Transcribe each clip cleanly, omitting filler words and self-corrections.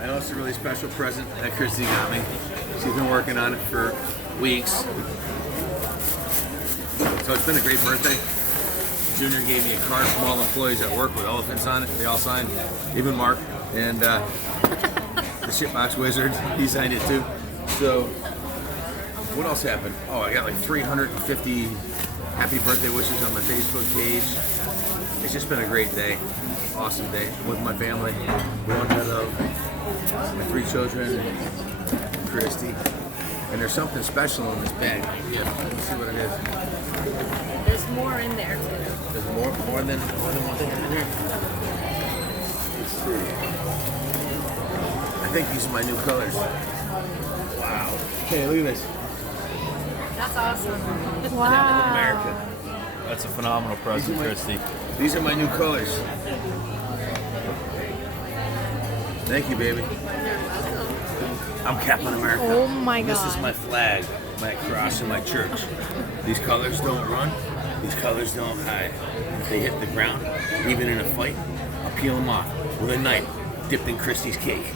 I know it's a really special present that Christy got me. She's been working on it for weeks. So it's been a great birthday. Junior gave me a card from all employees at work with elephants on it. They all signed, even Mark. And the shitbox wizard, he signed it too. So what else happened? Oh, I got like 350 happy birthday wishes on my Facebook page. It's just been a great day. Awesome day with my family. One I love, my 3 children, Christy. And there's something special in this bag. Yeah, let's see what it is. There's more in there too. There's more than one thing in here. Let's see. I think these are my new colors. Wow. Okay, look at this. That's awesome. Captain America. That's a phenomenal present, Christy. These are my new colors. Thank you, baby. I'm Kaplan America. Oh my God. This is my flag, my cross in my church. These colors don't run. These colors don't hide. If they hit the ground, even in a fight, I'll peel them off with a knife dipped in Christy's cake.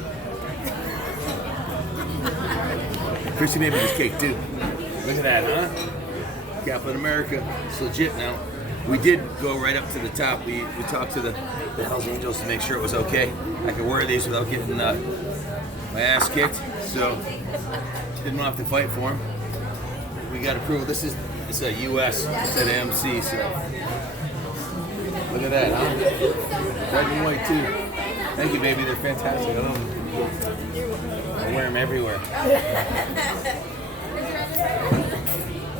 Christy made me this cake too. Look at that, huh? Kaplan America. It's legit now. We did go right up to the top. We talked to the Hells Angels to make sure it was okay. I could wear these without getting my ass kicked. So didn't have to fight for them. We got approval. It's a U.S. instead of MC. So look at that, huh? Red and white too. Thank you, baby. They're fantastic. I love them. I wear them everywhere.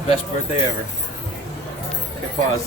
Best birthday ever. Okay, pause.